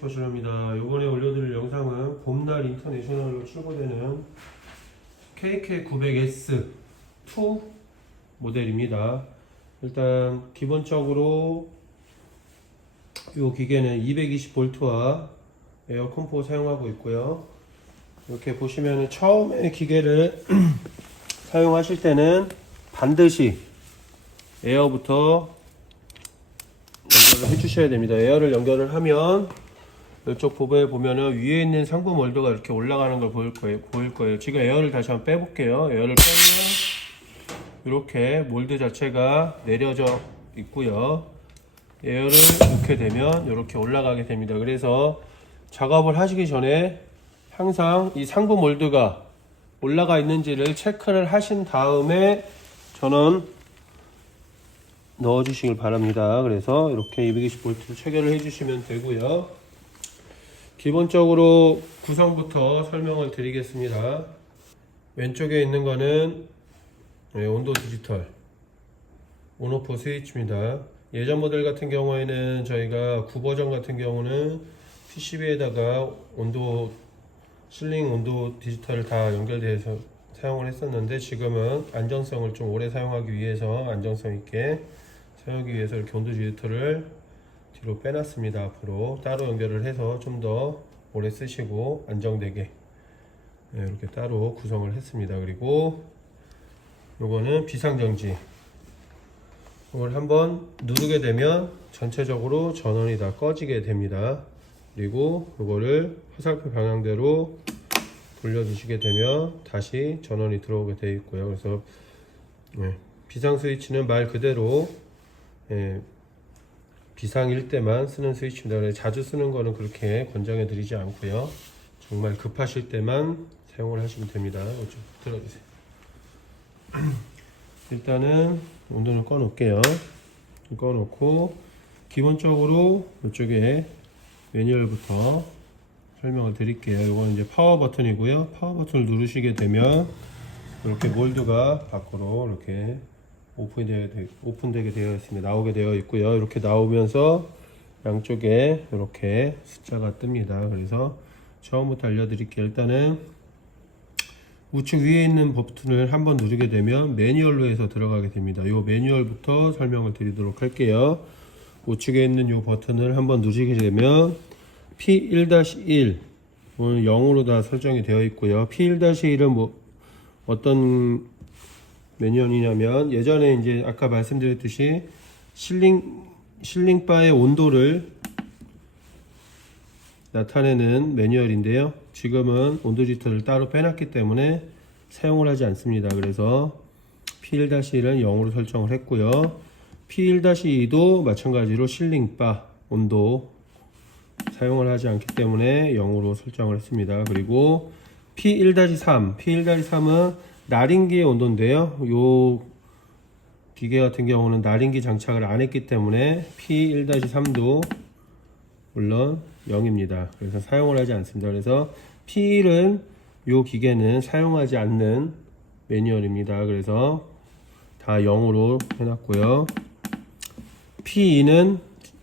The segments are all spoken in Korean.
엑스퍼셜입니다. 이번에 올려드릴 영상은 봄날 인터내셔널로 출고되는 KK900S2 모델입니다. 일단 기본적으로 이 기계는 220V와 에어 컴포 사용하고 있고요. 이렇게 보시면 처음에 기계를 사용하실 때는 반드시 에어부터 연결을 해주셔야 됩니다. 에어를 연결을 하면 이쪽 부분에 보면은 위에 있는 상부 몰드가 이렇게 올라가는 걸 보일 거예요. 지금 에어를 다시 한번 빼볼게요. 에어를 빼면 이렇게 몰드 자체가 내려져 있고요. 에어를 넣게 되면 이렇게 올라가게 됩니다. 그래서 작업을 하시기 전에 항상 이 상부 몰드가 올라가 있는지를 체크를 하신 다음에 전원 넣어 주시길 바랍니다. 그래서 이렇게 220V 체결을 해 주시면 되고요. 기본적으로 구성부터 설명을 드리겠습니다. 왼쪽에 있는 거는 온도 디지털 온오프 스위치입니다. 예전 모델 같은 경우에는 저희가 9버전 같은 경우는 PCB에다가 실링 온도 디지털을 다 연결돼서 사용을 했었는데, 지금은 안정성을 좀 오래 사용하기 위해서 안정성 있게 사용하기 위해서 이렇게 온도 디지털을 뒤로 빼놨습니다. 앞으로 따로 연결을 해서 좀 더 오래 쓰시고 안정되게 이렇게 따로 구성을 했습니다. 그리고 요거는 비상정지, 이걸 한번 누르게 되면 전체적으로 전원이 다 꺼지게 됩니다. 그리고 이거를 화살표 방향대로 돌려주시게 되면 다시 전원이 들어오게 되어 있고요. 그래서 비상 스위치는 말 그대로 비상일 때만 쓰는 스위치입니다. 그래서 자주 쓰는 거는 그렇게 권장해 드리지 않고요. 정말 급하실 때만 사용을 하시면 됩니다. 좀 들어주세요. 일단은 온도는 꺼 놓을게요. 꺼 놓고 기본적으로 이쪽에 매뉴얼부터 설명을 드릴게요. 이거는 이제 파워 버튼이고요. 파워 버튼을 누르시게 되면 이렇게 몰드가 밖으로 이렇게 오픈되게 되어 있습니다. 나오게 되어 있고요. 이렇게 나오면서 양쪽에 이렇게 숫자가 뜹니다. 그래서 처음부터 알려드릴게요. 일단은 우측 위에 있는 버튼을 한번 누르게 되면 매뉴얼로 해서 들어가게 됩니다. 이 매뉴얼부터 설명을 드리도록 할게요. 우측에 있는 이 버튼을 한번 누르게 되면 P1-1 오늘 0으로 다 설정이 되어 있고요. P1-1은 뭐 어떤 매뉴얼이냐면, 예전에 이제 아까 말씀드렸듯이 실링바의 온도를 나타내는 매뉴얼인데요. 지금은 온도 디지털을 따로 빼놨기 때문에 사용을 하지 않습니다. 그래서 P1-1은 0으로 설정을 했고요. P1-2도 마찬가지로 실링바 온도 사용을 하지 않기 때문에 0으로 설정을 했습니다. 그리고 P1-3은 나린기의 온도인데요. 요 기계 같은 경우는 나린기 장착을 안 했기 때문에 P1-3도 물론 0입니다. 그래서 사용을 하지 않습니다. 그래서 P1은 요 기계는 사용하지 않는 매뉴얼입니다. 그래서 다 0으로 해놨고요. P2는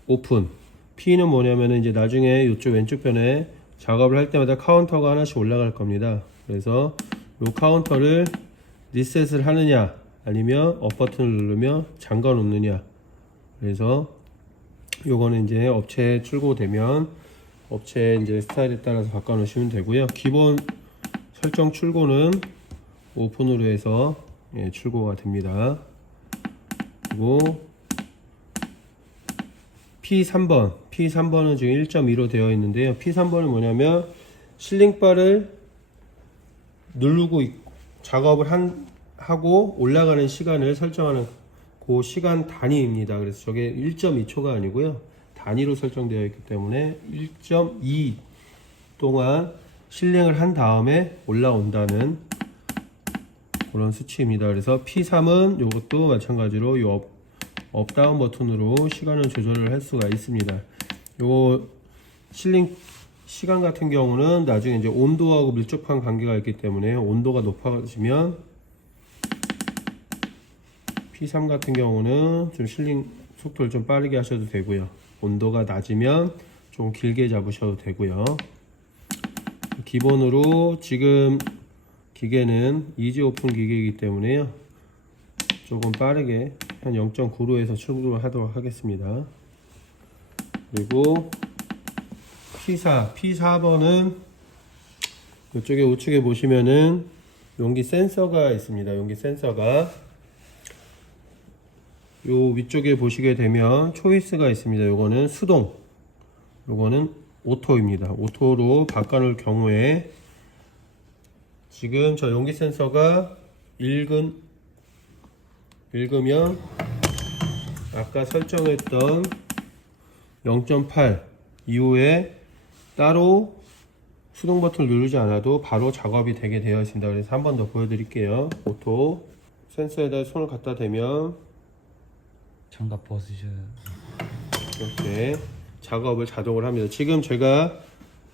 오픈. P2는 뭐냐면 이제 나중에 이쪽 왼쪽 편에 작업을 할 때마다 카운터가 하나씩 올라갈 겁니다. 그래서 이 카운터를 리셋을 하느냐 아니면 업 버튼을 누르며 잠가 놓느냐, 그래서 요거는 이제 업체에 출고되면 업체 이제 스타일에 따라서 바꿔 놓으시면 되고요. 기본 설정 출고는 오픈으로 해서 출고가 됩니다. 그리고 P3번은 지금 1.2로 되어 있는데요. P3번은 뭐냐면 실링바를 누르고 작업을 하고 올라가는 시간을 설정하는 그 시간 단위입니다. 그래서 저게 1.2초가 아니고요. 단위로 설정되어 있기 때문에 1.2 동안 실링을 한 다음에 올라온다는 그런 수치입니다. 그래서 P3은 이것도 마찬가지로 이 업다운 버튼으로 시간을 조절을 할 수가 있습니다. 요 실링 시간 같은 경우는 나중에 이제 온도하고 밀접한 관계가 있기 때문에 온도가 높아지면 P3 같은 경우는 좀 실링 속도를 좀 빠르게 하셔도 되고요. 온도가 낮으면 좀 길게 잡으셔도 되고요. 기본으로 지금 기계는 이지 오픈 기계이기 때문에요. 조금 빠르게 한 0.9로에서 출구를 하도록 하겠습니다. 그리고 P4번은 이쪽에 우측에 보시면은 용기 센서가 있습니다. 용기 센서가 요 위쪽에 보시게 되면 초이스가 있습니다. 요거는 수동, 요거는 오토입니다. 오토로 바꿔놓을 경우에 지금 저 용기 센서가 읽으면 아까 설정했던 0.8 이후에 따로 수동 버튼을 누르지 않아도 바로 작업이 되게 되어 있습니다. 그래서 한 번 더 보여드릴게요. 오토 센서에다 손을 갖다 대면 장갑 벗으셔야 이렇게 작업을 자동으로 합니다. 지금 제가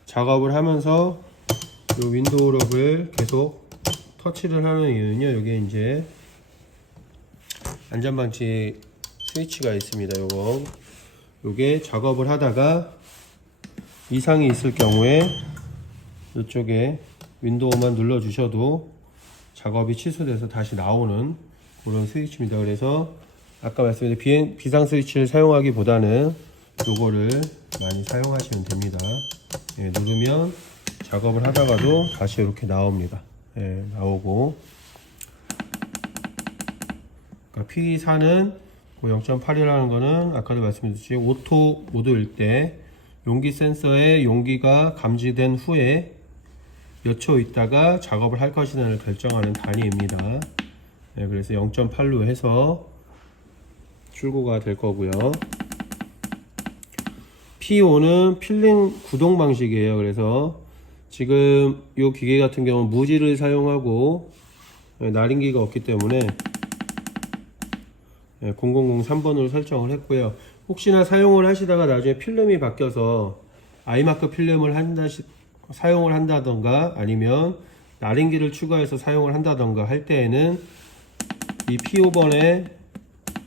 작업을 하면서 이 윈도우 럭을 계속 터치를 하는 이유는요. 여기에 이제 안전방지 스위치가 있습니다. 요게 작업을 하다가 이상이 있을 경우에 이쪽에 윈도우만 눌러 주셔도 작업이 취소돼서 다시 나오는 그런 스위치입니다. 그래서 아까 말씀드린 비상 스위치를 사용하기보다는 요거를 많이 사용하시면 됩니다. 예, 누르면 작업을 하다가도 다시 이렇게 나옵니다. 예, 나오고 그러니까 P4는 0.8이라는 거는 아까도 말씀드렸듯이 오토 모드일 때 용기 센서에 용기가 감지된 후에 몇 초 있다가 작업을 할 것이냐를 결정하는 단위입니다. 네, 그래서 0.8로 해서 출고가 될 거고요. P5는 필름 구동 방식이에요. 그래서 지금 이 기계 같은 경우는 무지를 사용하고 날인기가 없기 때문에 0003번으로 설정을 했고요. 혹시나 사용을 하시다가 나중에 필름이 바뀌어서 아이마크 필름을 사용을 한다던가 아니면 날인기를 추가해서 사용을 한다던가 할 때에는 이 P5번에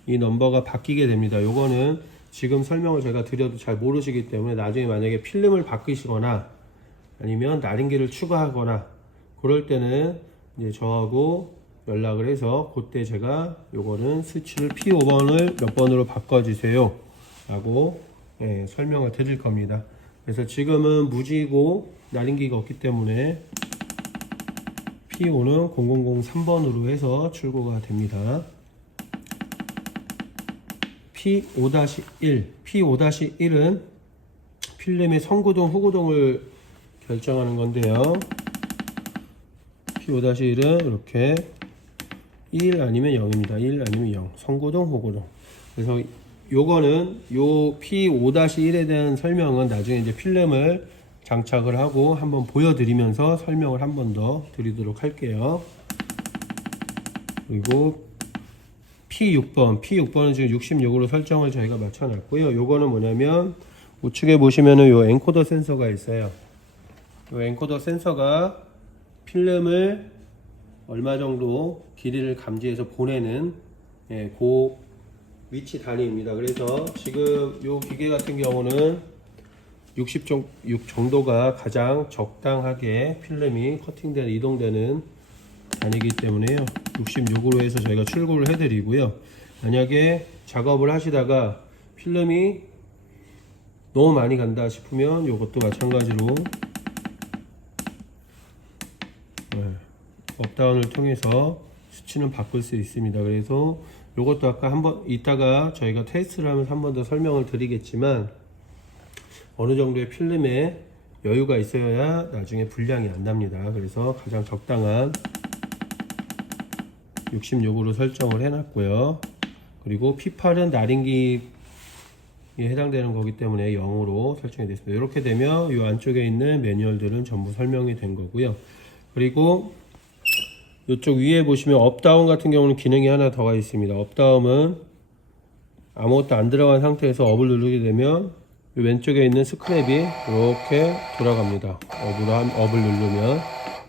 이 넘버가 바뀌게 됩니다. 요거는 지금 설명을 제가 드려도 잘 모르시기 때문에 나중에 만약에 필름을 바꾸시거나 아니면 날인기를 추가하거나 그럴 때는 이제 저하고 연락을 해서 그때 제가 요거는 스위치를 P5번을 몇 번으로 바꿔주세요 라고 설명을 드릴 겁니다. 그래서 지금은 무지고 날인기가 없기 때문에 P5는 0003번으로 해서 출고가 됩니다. P5-1은 필름의 선구동, 후구동을 결정하는 건데요. P5-1은 이렇게 1 아니면 0입니다. 1 아니면 0. 선구동, 후구동. 그래서 요거는 요 P5-1에 대한 설명은 나중에 이제 필름을 장착을 하고 한번 보여드리면서 설명을 한 번 더 드리도록 할게요. 그리고 P6번은 지금 66으로 설정을 저희가 맞춰놨고요. 요거는 뭐냐면 우측에 보시면은 요 엔코더 센서가 있어요. 요 엔코더 센서가 필름을 얼마 정도 길이를 감지해서 보내는 그 위치 단위입니다. 그래서 지금 요 기계 같은 경우는 60 정도가 가장 적당하게 필름이 커팅되는 이동되는 단위이기 때문에요. 66으로 해서 저희가 출고를 해드리고요. 만약에 작업을 하시다가 필름이 너무 많이 간다 싶으면 이것도 마찬가지로 업다운을 통해서 수치는 바꿀 수 있습니다. 그래서 이것도 아까 한번 이따가 저희가 테스트를 하면서 한 번 더 설명을 드리겠지만 어느 정도의 필름에 여유가 있어야 나중에 불량이 안 납니다. 그래서 가장 적당한 66으로 설정을 해놨고요. 그리고 P8은 날인기에 해당되는 거기 때문에 0으로 설정이 됐습니다. 이렇게 되면 이 안쪽에 있는 매뉴얼들은 전부 설명이 된 거고요. 그리고 이쪽 위에 보시면 업다운 같은 경우는 기능이 하나 더가 있습니다. 업다운은 아무것도 안 들어간 상태에서 업을 누르게 되면 왼쪽에 있는 스크랩이 이렇게 돌아갑니다. 업을 누르면.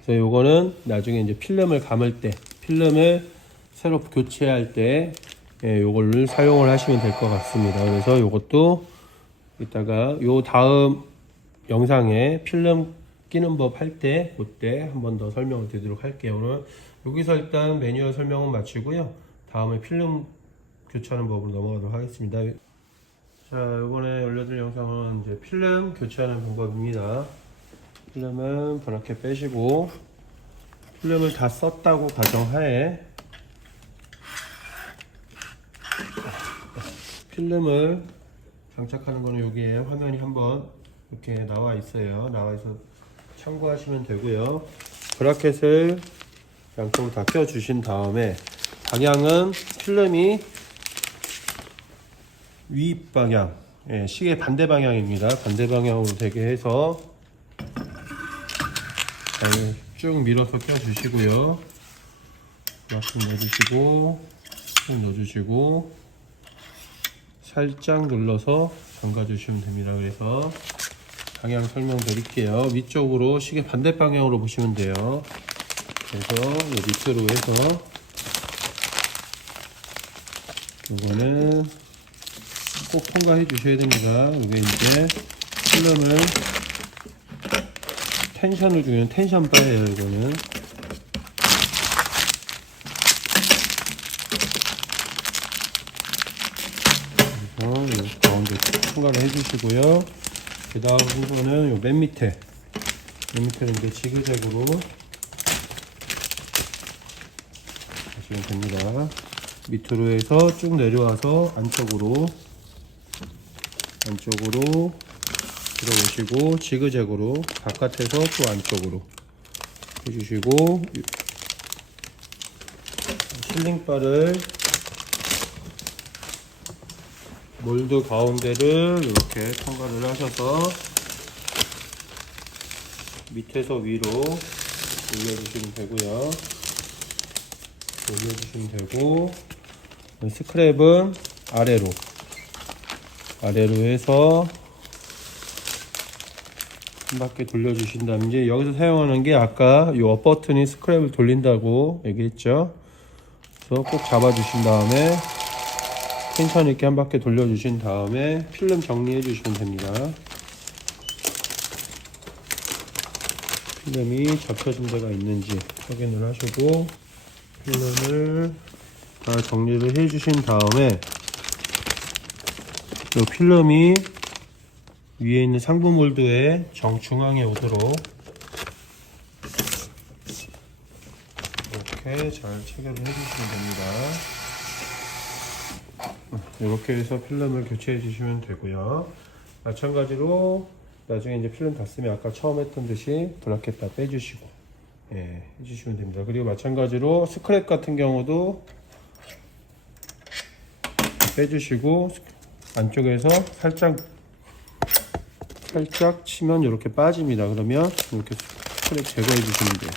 그래서 요거는 나중에 이제 필름을 감을 때, 필름을 새로 교체할 때, 요걸를 사용을 하시면 될 것 같습니다. 그래서 요것도 이따가 요 다음 영상에 필름 끼는 법 할 때 그때 한 번 더 설명을 드리도록 할게요. 오늘 여기서 일단 매뉴얼 설명은 마치고요. 다음에 필름 교체하는 법으로 넘어가도록 하겠습니다. 자, 이번에 올려드릴 영상은 이제 필름 교체하는 방법입니다. 필름은 브라켓 빼시고 필름을 다 썼다고 가정하에 필름을 장착하는 거는 여기에 화면이 한번 이렇게 나와 있어요. 나와 있어 참고하시면 되고요. 브라켓을 양쪽으로 다 껴 주신 다음에 방향은 필름이 위 방향, 시계 반대 방향입니다. 반대 방향으로 되게 해서 쭉 밀어서 껴 주시고요. 이만큼 넣어주시고 쭉 넣어주시고 살짝 눌러서 잠가 주시면 됩니다. 그래서 방향 설명드릴게요. 위쪽으로 시계 반대 방향으로 보시면 돼요. 그래서 요 밑으로 해서 이거는 꼭 통과해 주셔야 됩니다. 이게 이제 필름을 텐션을 주면 텐션 바예요. 이거는 그래서 요 가운데 통과를 해주시고요. 그 다음 순서는 요 맨 밑에는 이제 지그재그로 하시면 됩니다. 밑으로 해서 쭉 내려와서 안쪽으로 들어오시고 지그재그로 바깥에서 또 안쪽으로 해주시고 실링바를 몰드 가운데를 이렇게 통과를 하셔서 밑에서 위로 올려주시면 되고요. 올려주시면 되고 스크랩은 아래로 해서 한 바퀴 돌려주신 다음 이제 여기서 사용하는 게 아까 이 업 버튼이 스크랩을 돌린다고 얘기했죠. 그래서 꼭 잡아주신 다음에 텐션 있게 한 바퀴 돌려주신 다음에 필름 정리해 주시면 됩니다. 필름이 잡혀진 데가 있는지 확인을 하시고 필름을 다 정리를 해 주신 다음에 이 필름이 위에 있는 상부 몰드의 정중앙에 오도록 이렇게 잘 체결을 해주시면 됩니다. 이렇게 해서 필름을 교체해 주시면 되고요. 마찬가지로 나중에 이제 필름 다 쓰면 아까 처음 했던 듯이 브라켓 다 빼주시고 해주시면 됩니다. 그리고 마찬가지로 스크랩 같은 경우도 빼주시고 안쪽에서 살짝 치면 이렇게 빠집니다. 그러면 이렇게 스크랩 제거해 주시면 돼요.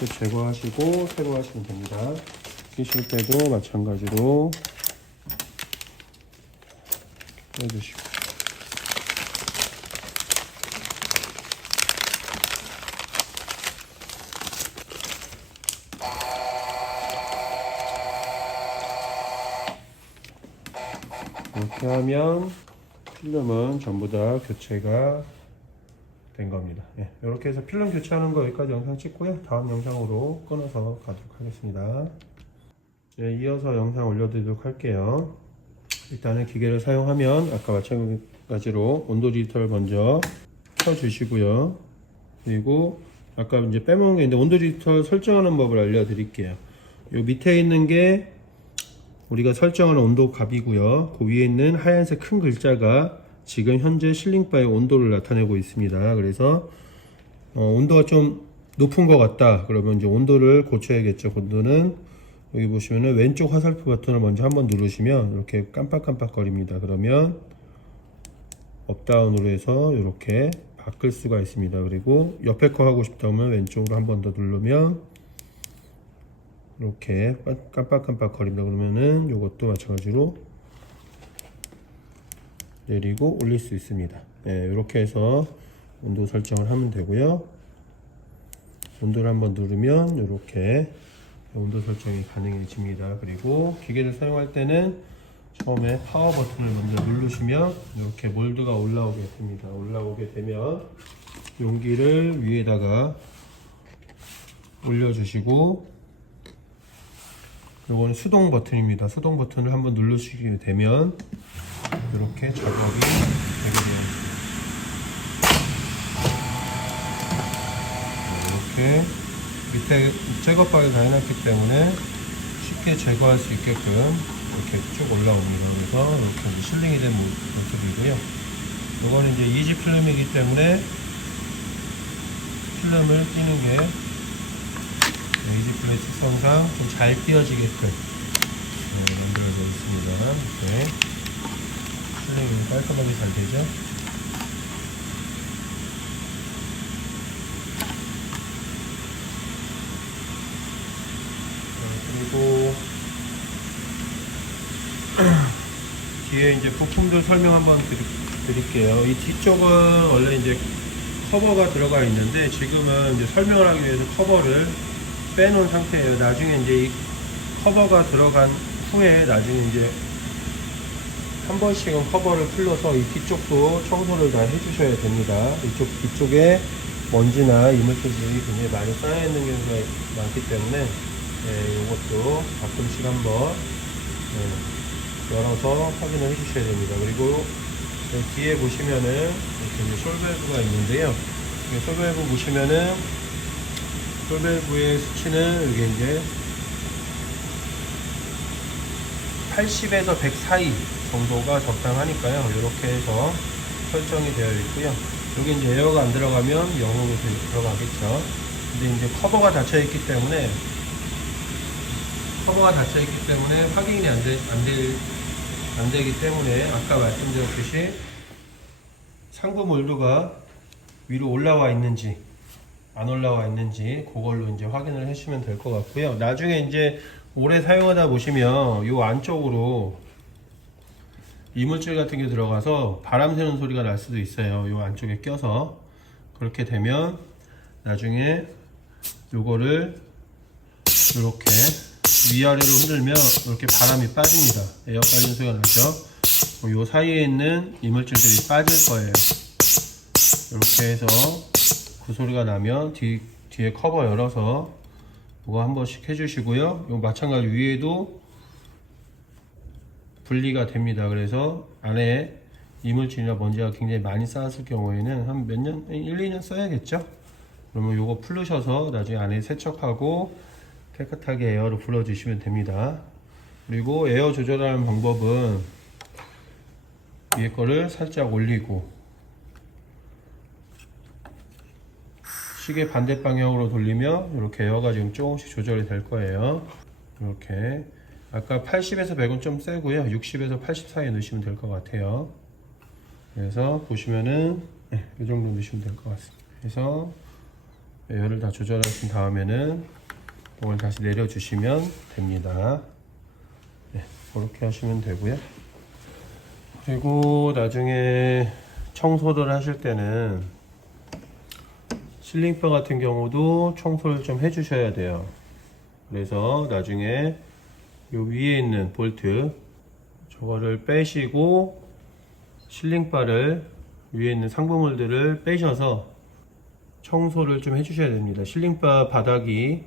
스크랩 제거하시고 새로 하시면 됩니다. 끼실 때도 마찬가지로 빼주시고 이렇게 하면 필름은 전부 다 교체가 된 겁니다. 이렇게 해서 필름 교체하는 거 여기까지 영상 찍고요. 다음 영상으로 끊어서 가도록 하겠습니다. 이어서 영상 올려드리도록 할게요. 일단은 기계를 사용하면 아까 마찬가지로 온도 디지털 먼저 켜주시고요. 그리고 아까 이제 빼먹은 게 있는데 온도 디지털 설정하는 법을 알려드릴게요. 요 밑에 있는 게 우리가 설정하는 온도 값이고요. 그 위에 있는 하얀색 큰 글자가 지금 현재 실링바의 온도를 나타내고 있습니다. 그래서 온도가 좀 높은 것 같다. 그러면 이제 온도를 고쳐야겠죠. 온도는 여기 보시면은 왼쪽 화살표 버튼을 먼저 한번 누르시면 이렇게 깜빡깜빡거립니다. 그러면 업다운으로 해서 이렇게 바꿀 수가 있습니다. 그리고 옆에 거 하고 싶다 면 왼쪽으로 한 번 더 누르면 이렇게 깜빡깜빡 거립니다. 그러면은 이것도 마찬가지로 내리고 올릴 수 있습니다. 이렇게 해서 온도 설정을 하면 되고요. 온도를 한번 누르면 이렇게 온도 설정이 가능해집니다. 그리고 기계를 사용할 때는 처음에 파워 버튼을 먼저 누르시면 이렇게 몰드가 올라오게 됩니다. 올라오게 되면 용기를 위에다가 올려주시고, 요거는 수동 버튼입니다. 수동 버튼을 한번 누르시게 되면 이렇게 작업이 되게 돼요. 이렇게 밑에 제거박을 다 해놨기 때문에 쉽게 제거할 수 있게끔 이렇게 쭉 올라옵니다. 그래서 이렇게 이제 실링이 된 모습이고요. 이거는 이제 이지 필름이기 때문에 필름을 띄는 게 이지 필름의 특성상 좀 잘 띄어지게끔 만들어져 있습니다. 이렇게 실링이 깔끔하게 잘 되죠. 그리고 뒤에 이제 부품들 설명 한번 드릴게요. 이 뒤쪽은 원래 이제 커버가 들어가 있는데 지금은 이제 설명을 하기 위해서 커버를 빼놓은 상태예요. 나중에 이제 이 커버가 들어간 후에 나중에 이제 한 번씩은 커버를 풀러서 이 뒤쪽도 청소를 다 해주셔야 됩니다. 이쪽에 먼지나 이물질들이 굉장히 많이 쌓여있는 경우가 많기 때문에 이것도 가끔씩 한번 열어서 확인을 해주셔야 됩니다. 그리고 뒤에 보시면은 이렇게 솔밸브가 있는데요. 솔밸브 보시면은 솔밸브의 수치는 이게 이제 80에서 100 사이 정도가 적당하니까요. 이렇게 해서 설정이 되어 있고요. 여기 이제 에어가 안 들어가면 영으로 들어가겠죠. 근데 이제 커버가 닫혀 있기 때문에 확인이 안 되기 때문에 아까 말씀드렸듯이 상부 몰드가 위로 올라와 있는지 안 올라와 있는지 그걸로 이제 확인을 해주시면 될 것 같고요. 나중에 이제 오래 사용하다 보시면 이 안쪽으로 이물질 같은 게 들어가서 바람 새는 소리가 날 수도 있어요. 이 안쪽에 껴서. 그렇게 되면 나중에 요거를 이렇게 위아래로 흔들면 이렇게 바람이 빠집니다. 에어 빠지는 소리가 나죠. 요 사이에 있는 이물질들이 빠질 거예요. 이렇게 해서 그 소리가 나면 뒤에 커버 열어서 그거 한 번씩 해주시고요. 요 마찬가지 위에도 분리가 됩니다. 그래서 안에 이물질이나 먼지가 굉장히 많이 쌓았을 경우에는 한 몇 년, 1, 2년 써야겠죠. 그러면 요거 풀으셔서 나중에 안에 세척하고 깨끗하게 에어를 불어주시면 됩니다. 그리고 에어 조절하는 방법은 위에 거를 살짝 올리고 시계 반대 방향으로 돌리면 이렇게 에어가 지금 조금씩 조절이 될 거예요. 이렇게 아까 80에서 100은 좀 세고요. 60에서 80 사이에 넣으시면 될 것 같아요. 그래서 보시면은 이 정도 넣으시면 될 것 같습니다. 그래서 에어를 다 조절하신 다음에는 이걸 다시 내려주시면 됩니다. 그렇게 하시면 되고요. 그리고 나중에 청소를 하실 때는 실링바 같은 경우도 청소를 좀 해주셔야 돼요. 그래서 나중에 요 위에 있는 볼트 저거를 빼시고 실링바를 위에 있는 상부물들을 빼셔서 청소를 좀 해주셔야 됩니다. 실링바 바닥이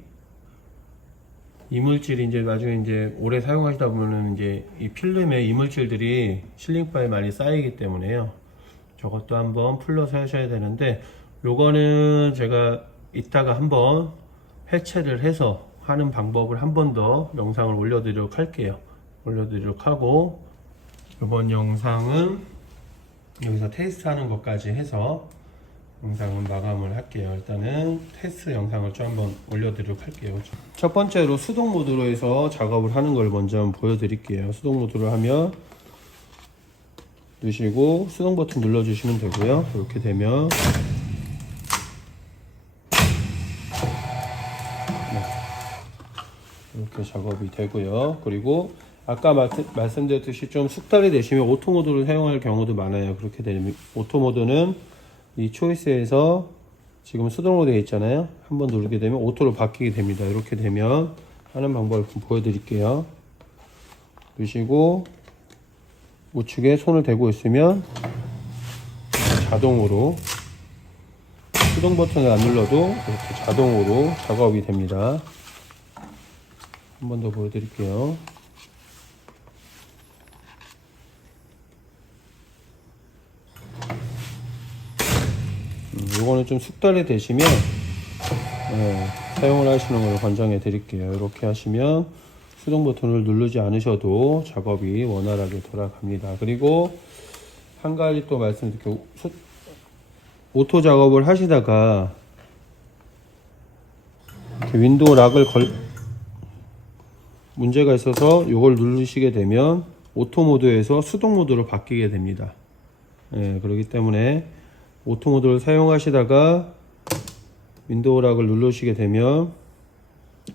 이물질이 이제 나중에 이제 오래 사용하시다 보면은 이제 이 필름에 이물질들이 실링바에 많이 쌓이기 때문에요. 저것도 한번 풀러서 하셔야 되는데 요거는 제가 이따가 한번 해체를 해서 하는 방법을 한 번 더 영상을 올려드리도록 할게요. 올려드리도록 하고 이번 영상은 여기서 테스트 하는 것까지 해서 영상은 마감을 할게요. 일단은 테스트 영상을 좀 한번 올려드리도록 할게요. 첫 번째로 수동 모드로 해서 작업을 하는 걸 먼저 한번 보여드릴게요. 수동 모드로 하면 누르시고 수동 버튼 눌러주시면 되고요. 이렇게 되면 이렇게 작업이 되고요. 그리고 아까 말씀드렸듯이 좀 숙달이 되시면 오토 모드를 사용할 경우도 많아요. 그렇게 되면 오토 모드는 이 초이스에서 지금 수동으로 되어 있잖아요. 한번 누르게 되면 오토로 바뀌게 됩니다. 이렇게 되면 하는 방법을 보여드릴게요. 누르시고 우측에 손을 대고 있으면 자동으로 수동 버튼을 안 눌러도 이렇게 자동으로 작업이 됩니다. 한 번 더 보여드릴게요. 이거는 좀 숙달이 되시면 사용을 하시는 걸 권장해 드릴게요. 이렇게 하시면 수동 버튼을 누르지 않으셔도 작업이 원활하게 돌아갑니다. 그리고 한 가지 또 말씀드릴게요. 오토 작업을 하시다가 이렇게 윈도우 락을 문제가 있어서 이걸 누르시게 되면 오토 모드에서 수동 모드로 바뀌게 됩니다. 그렇기 때문에 오토 모드를 사용하시다가 윈도우 락을 누르시게 되면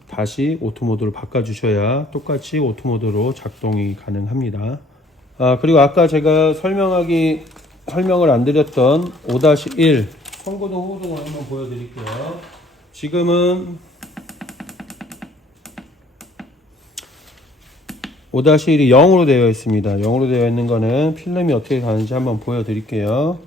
다시 오토 모드로 바꿔 주셔야 똑같이 오토 모드로 작동이 가능합니다. 그리고 아까 제가 설명을 안 드렸던 5-1 선고동 후고동을 한번 보여드릴게요. 지금은 5-1이 0으로 되어 있습니다. 0으로 되어 있는 거는 필름이 어떻게 가는지 한번 보여드릴게요.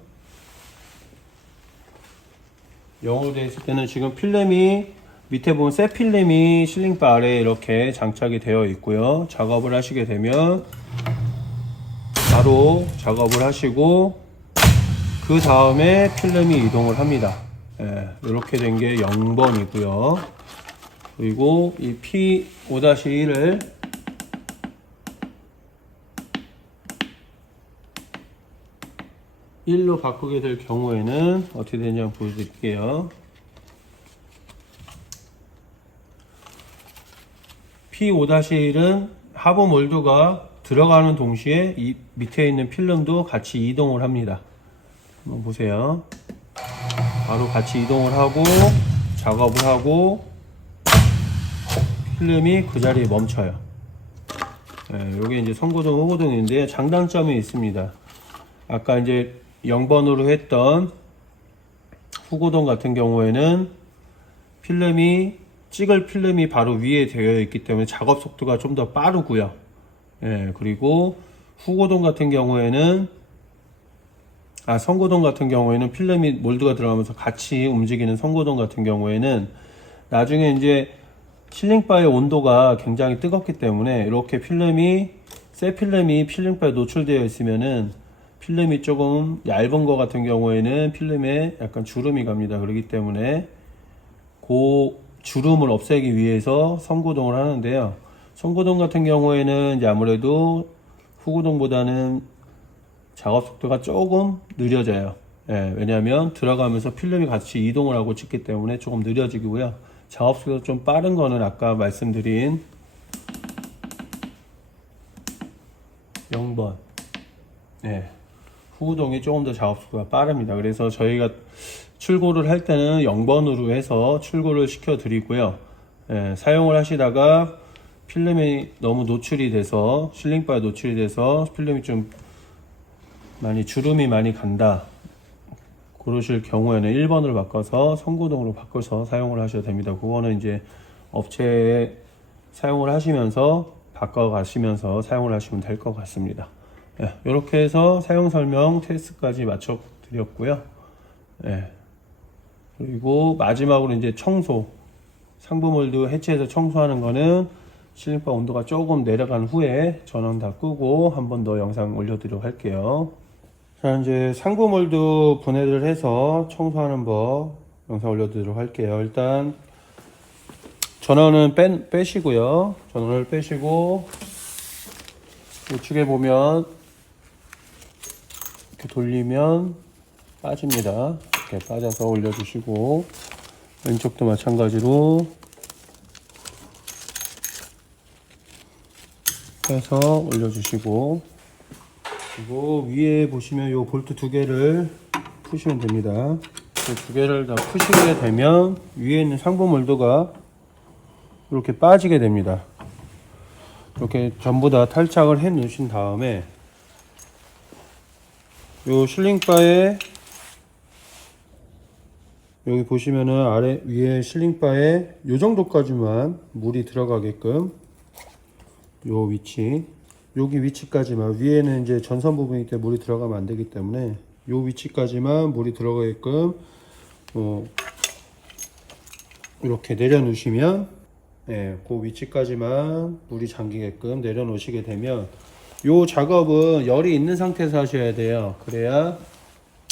0으로 되어 있을 때는 지금 필름이 밑에 보면 새 필름이 실링바 아래에 이렇게 장착이 되어 있고요. 작업을 하시게 되면 바로 작업을 하시고 그 다음에 필름이 이동을 합니다. 이렇게 된 게 0번이고요. 그리고 이 P5-1을 1로 바꾸게 될 경우에는 어떻게 되는지 한번 보여드릴게요. P5-1은 하부 몰드가 들어가는 동시에 이 밑에 있는 필름도 같이 이동을 합니다. 한번 보세요. 바로 같이 이동을 하고 작업을 하고 필름이 그 자리에 멈춰요. 요게 이제 선고동, 후고동인데 장단점이 있습니다. 아까 이제 0번으로 했던 후고동 같은 경우에는 찍을 필름이 바로 위에 되어 있기 때문에 작업 속도가 좀 더 빠르고요. 그리고 후고동 같은 경우에는 선고동 같은 경우에는 필름이 몰드가 들어가면서 같이 움직이는 선고동 같은 경우에는 나중에 이제 실링바의 온도가 굉장히 뜨겁기 때문에 이렇게 새 필름이 실링바에 노출되어 있으면은 필름이 조금 얇은 거 같은 경우에는 필름에 약간 주름이 갑니다. 그렇기 때문에 그 주름을 없애기 위해서 선고동을 하는데요. 선고동 같은 경우에는 이제 아무래도 후고동보다는 작업 속도가 조금 느려져요. 왜냐하면 들어가면서 필름이 같이 이동을 하고 찍기 때문에 조금 느려지고요. 작업 속도가 좀 빠른 거는 아까 말씀드린 0번. 후고동이 조금 더 작업 속도가 빠릅니다. 그래서 저희가 출고를 할 때는 0번으로 해서 출고를 시켜 드리고요. 사용을 하시다가 필름이 너무 노출이 돼서 실링바에 노출이 돼서 필름이 좀 주름이 많이 간다 그러실 경우에는 1번으로 바꿔서 선고동으로 바꿔서 사용을 하셔도 됩니다. 그거는 이제 업체에 사용을 하시면서 바꿔 가시면서 사용을 하시면 될 것 같습니다. 이렇게 해서 사용 설명 테스트까지 마쳐 드렸고요. 그리고 마지막으로 이제 상부 몰드 해체해서 청소하는 거는 실링바 온도가 조금 내려간 후에 전원 다 끄고 한 번 더 영상 올려드리도록 할게요. 자, 이제 상부 몰드 분해를 해서 청소하는 법 영상 올려드리도록 할게요. 일단 전원은 빼시고요. 전원을 빼시고 우측에 보면 이렇게 돌리면 빠집니다. 이렇게 빠져서 올려주시고 왼쪽도 마찬가지로 해서 올려주시고 그리고 위에 보시면 요 볼트 두 개를 푸시면 됩니다. 두 개를 다 푸시게 되면 위에 있는 상부 몰드가 이렇게 빠지게 됩니다. 이렇게 전부 다 탈착을 해 놓으신 다음에 요 실링바에 여기 보시면은 위에 실링바에 요 정도까지만 물이 들어가게끔 요 위치 여기 위치까지만, 위에는 이제 전선 부분이기 때문에 물이 들어가면 안 되기 때문에 요 위치까지만 물이 들어가게끔 이렇게 내려놓으시면, 그 위치까지만 물이 잠기게끔 내려놓으시게 되면, 요 작업은 열이 있는 상태에서 하셔야 돼요. 그래야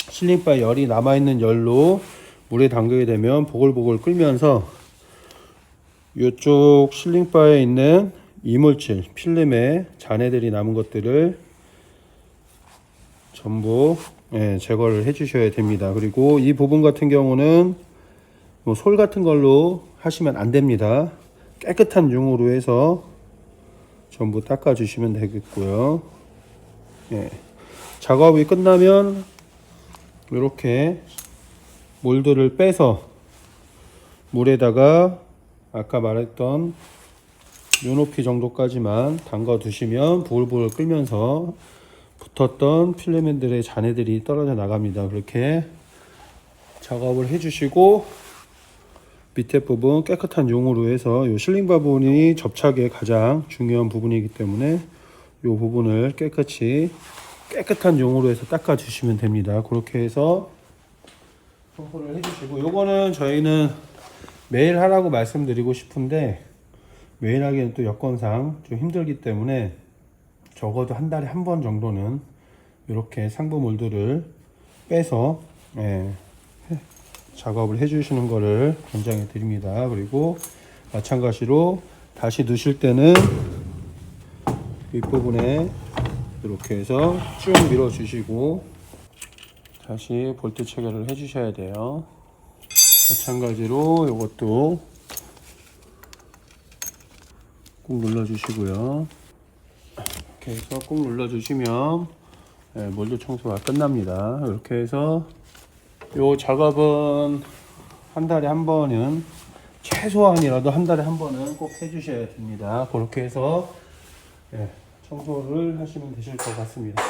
실링바에 열이 남아있는 열로 물에 담그게 되면 보글보글 끓면서 이쪽 실링바에 있는 이물질, 필름에 잔해들이 남은 것들을 전부 제거를 해 주셔야 됩니다. 그리고 이 부분 같은 경우는 뭐 솔 같은 걸로 하시면 안 됩니다. 깨끗한 융으로 해서 전부 닦아 주시면 되겠고요. 작업이 끝나면 이렇게 몰드를 빼서 물에다가 아까 말했던 요 높이 정도까지만 담가 두시면 부글부글 끓면서 붙었던 필름들의 잔해들이 떨어져 나갑니다. 그렇게 작업을 해 주시고, 밑에 부분 깨끗한 용으로 해서 요 실링 부분이 접착의 가장 중요한 부분이기 때문에 요 부분을 깨끗한 용으로 해서 닦아 주시면 됩니다. 그렇게 해서 청소를 해 주시고, 요거는 저희는 매일 하라고 말씀드리고 싶은데 매일 하기에는 또 여건상 좀 힘들기 때문에 적어도 한 달에 한 번 정도는 이렇게 상부 몰드를 빼서 작업을 해 주시는 거를 권장해 드립니다. 그리고 마찬가지로 다시 넣으실 때는 윗부분에 이렇게 해서 쭉 밀어 주시고 다시 볼트 체결을 해 주셔야 돼요. 마찬가지로 이것도 꾹 눌러 주시고요. 이렇게 해서 꾹 눌러 주시면 몰드 청소가 끝납니다. 이렇게 해서 이 작업은 한 달에 한 번은, 최소한이라도 한 달에 한 번은 꼭 해주셔야 됩니다. 그렇게 해서 청소를 하시면 되실 것 같습니다.